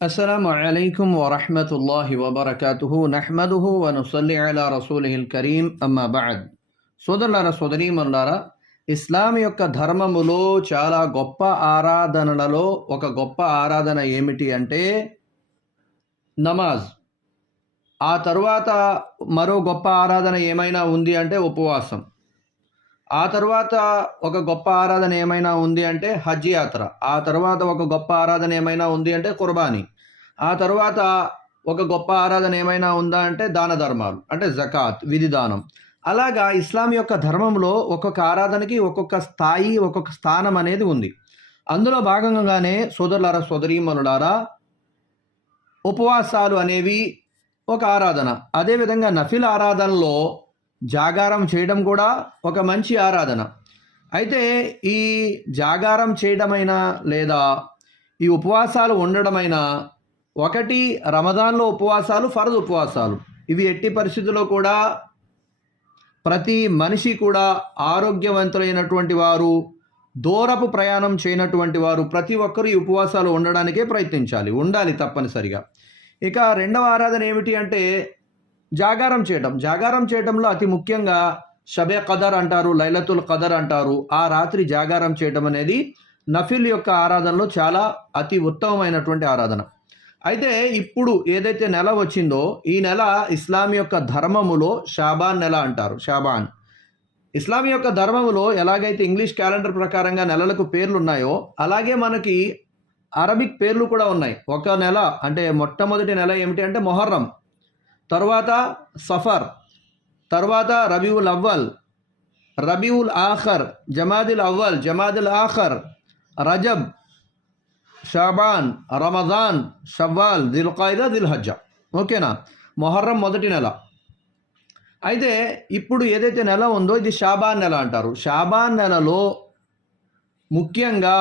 अस्सलामुअलैकुम वरहमतुल्लाहि वबरकातुहु नहमदुहु व నుసల్లి అలా రసూలిహిల్ కరీం అమ్మా బఅద్. సోదరులారా సోదరీమణులారా, ఇస్లాం యొక్క ధర్మములో చాలా గొప్ప ఆరాధనలలో ఒక గొప్ప ఆరాధన ఏమిటి అంటే నమాజ్. ఆ తరువాత మరో గొప్ప ఆరాధన ఏమైనా ఉంది అంటే ఉపవాసం. ఆ తర్వాత ఒక గొప్ప ఆరాధన ఏమైనా ఉంది అంటే హజ్ యాత్ర. ఆ తర్వాత ఒక గొప్ప ఆరాధన ఏమైనా ఉంది అంటే కుర్బానీ. ఆ తర్వాత ఒక గొప్ప ఆరాధన ఏమైనా ఉందా అంటే దాన ధర్మాలు, అంటే జకాత్, విధిదానం. అలాగా ఇస్లాం యొక్క ధర్మంలో ఒక్కొక్క ఆరాధనకి ఒక్కొక్క స్థాయి, ఒక్కొక్క స్థానం అనేది ఉంది. అందులో భాగంగానే సోదరులారా సోదరీమణులారా, ఉపవాసాలు అనేవి ఒక ఆరాధన. అదేవిధంగా నఫిల్ ఆరాధనలో జాగారం చేయడం కూడా ఒక మంచి ఆరాధన. అయితే ఈ జాగారం చేయడమైనా లేదా ఈ ఉపవాసాలు ఉండడమైనా, ఒకటి రమదాన్లో ఉపవాసాలు ఫర్జ్ ఉపవాసాలు. ఇవి ఎట్టి పరిస్థితుల్లో కూడా ప్రతి మనిషి కూడా ఆరోగ్యవంతులైనటువంటి వారు, దూరపు ప్రయాణం చేయనటువంటి వారు ప్రతి ఒక్కరూ ఈ ఉపవాసాలు ఉండడానికే ప్రయత్నించాలి, ఉండాలి తప్పనిసరిగా. ఇక రెండవ ఆరాధన ఏమిటి అంటే జాగారం చేయటం. జాగారం చేయటంలో అతి ముఖ్యంగా షబే కదర్ అంటారు, లైలతుల్ కదర్ అంటారు. ఆ రాత్రి జాగారం చేయటం అనేది నఫిల్ యొక్క ఆరాధనలో చాలా అతి ఉత్తమమైనటువంటి ఆరాధన. అయితే ఇప్పుడు ఏదైతే నెల వచ్చిందో, ఈ నెల ఇస్లాం యొక్క ధర్మములో షాబాన్ నెల అంటారు. షాబాన్ ఇస్లాం యొక్క ధర్మములో ఎలాగైతే ఇంగ్లీష్ క్యాలెండర్ ప్రకారంగా నెలలకు పేర్లు ఉన్నాయో, అలాగే మనకి అరబిక్ పేర్లు కూడా ఉన్నాయి. ఒక నెల అంటే మొట్టమొదటి నెల ఏమిటి అంటే మొహర్రం, తర్వాత సఫర్, తర్వాత రబీఉల్ అవ్వల్, రబీఉల్ ఆఖర్, జమాదిల్ అవ్వల్, జమాదిల్ ఆఖర్, రజబ్, షాబాన్, రమజాన్, షవ్వాల్, దిల్ఖాయిదా, దిల్హజ్జా. ఓకేనా? మొహర్రం మొదటి నెల. అయితే ఇప్పుడు ఏదైతే నెల ఉందో ఇది షాబాన్ నెల అంటారు. షాబాన్ నెలలో ముఖ్యంగా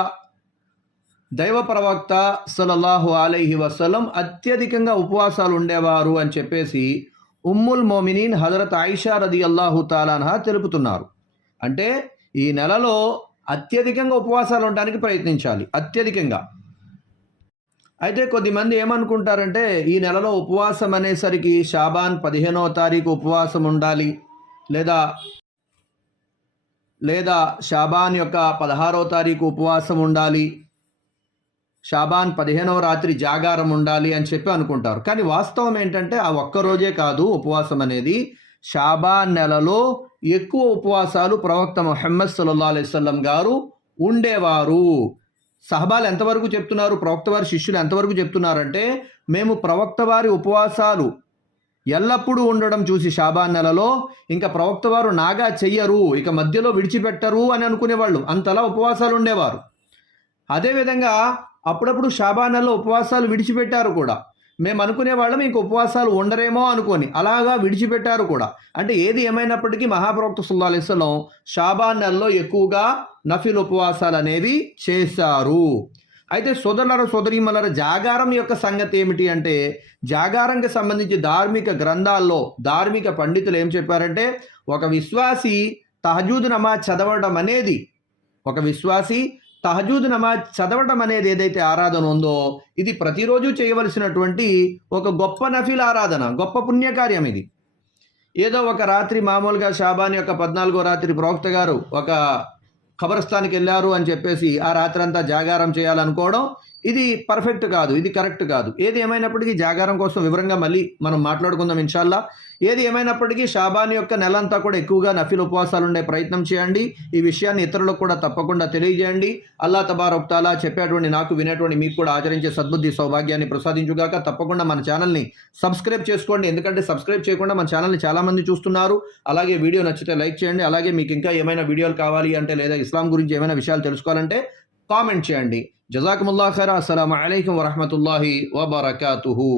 దైవ ప్రవక్త సల్లల్లాహు అలైహి వసల్లం అత్యధికంగా ఉపవాసాలు ఉండేవారు అని చెప్పేసి ఉమ్ముల్ మోమినీన్ హజరత్ ఆయిషా రదియల్లాహు తాలా అన్హా తెలుపుతున్నారు. అంటే ఈ నెలలో అత్యధికంగా ఉపవాసాలు ఉండడానికి ప్రయత్నించాలి, అత్యధికంగా. అయితే కొద్దిమంది ఏమనుకుంటారంటే ఈ నెలలో ఉపవాసం అనేసరికి షాబాన్ 15వ తారీఖు ఉపవాసం ఉండాలి, లేదా షాబాన్ యొక్క 16వ తారీఖు ఉపవాసం ఉండాలి, షాబాన్ 15వ రాత్రి జాగారం ఉండాలి అని చెప్పి అనుకుంటారు. కానీ వాస్తవం ఏంటంటే ఆ ఒక్కరోజే కాదు ఉపవాసం అనేది. షాబాన్ నెలలో ఎక్కువ ఉపవాసాలు ప్రవక్త ముహమ్మద్ సల్లల్లాహు అలైహి వసల్లం గారు ఉండేవారు. సహబాలు ఎంతవరకు చెప్తున్నారు, ప్రవక్త వారి శిష్యులు ఎంతవరకు చెప్తున్నారంటే, మేము ప్రవక్త వారి ఉపవాసాలు ఎల్లప్పుడూ ఉండడం చూసి షాబాన్ నెలలో ఇంకా ప్రవక్త వారు నాగా చెయ్యరు, ఇక మధ్యలో విడిచిపెట్టరు అని అనుకునేవాళ్ళు. అంతలా ఉపవాసాలు ఉండేవారు. అదేవిధంగా అప్పుడప్పుడు షాబాన్ నెలలో ఉపవాసాలు విడిచిపెట్టారు కూడా. మేము అనుకునేవాళ్ళం ఇంక ఉపవాసాలు ఉండరేమో అనుకొని అలాగా విడిచిపెట్టారు కూడా. అంటే ఏది ఏమైనప్పటికీ మహాప్రవక్త సల్లల్లాహు అలైహి వసల్లం షాబాన్ నెలలో ఎక్కువగా నఫిల్ ఉపవాసాలు అనేవి చేశారు. అయితే సోదరులారా సోదరీమణులారా, జాగారం యొక్క సంగతి ఏమిటి అంటే, జాగారంకి సంబంధించి ధార్మిక గ్రంథాల్లో ధార్మిక పండితులు ఏం చెప్పారంటే, ఒక విశ్వాసి తహజుద్ నమాజ్ చదవడం అనేది, తహజుద్ నమాజ్ చదవడం అనేది ఏదైతే ఆరాధన ఉందో, ఇది ప్రతిరోజు చేయవలసినటువంటి ఒక గొప్ప నఫిల్ ఆరాధన, గొప్ప పుణ్యకార్యం ఇది. ఏదో ఒక రాత్రి మామూలుగా షాబాన్ యొక్క 14వ రాత్రి ప్రవక్త గారు ఒక ఖబరస్థానికి వెళ్ళారు అని చెప్పేసి ఆ రాత్రి అంతా జాగారం చేయాలనుకోవడం, ఇది పర్ఫెక్ట్ కాదు, ఇది కరెక్ట్ కాదు. ఏది ఏమైనప్పటికీ జాగారం కోసం వివరంగా మళ్ళీ మనం మాట్లాడుకుందాం ఇన్షాల్లా. ఏది ఏమైనప్పటికీ షాబాన్ యొక్క నెలంతా కూడా ఎక్కువగా నఫిల్ ఉపవాసాలు ఉండే ప్రయత్నం చేయండి. ఈ విషయాన్ని ఇతరులకు కూడా తప్పకుండా తెలియజేయండి. అల్లాహ్ తబారక్ తఆలా చెప్పేటువంటి నాకు, వినేటువంటి మీకు కూడా ఆచరించే సద్బుద్ధి సౌభాగ్యాన్ని ప్రసాదించుగాక. తప్పకుండా మన ఛానల్ని సబ్స్క్రైబ్ చేసుకోండి, ఎందుకంటే సబ్స్క్రైబ్ చేయకుండా మన ఛానల్ని చాలామంది చూస్తున్నారు. అలాగే వీడియో నచ్చితే లైక్ చేయండి. అలాగే మీకు ఇంకా ఏమైనా వీడియోలు కావాలి అంటే, లేదా ఇస్లాం గురించి ఏమైనా విషయాలు తెలుసుకోవాలంటే కామెంట్ చేయండి. జజాకుముల్లాహ్ ఖైరా. అస్సలాము అలైకుం వరహ్మతుల్లాహి వబరకాతుహు.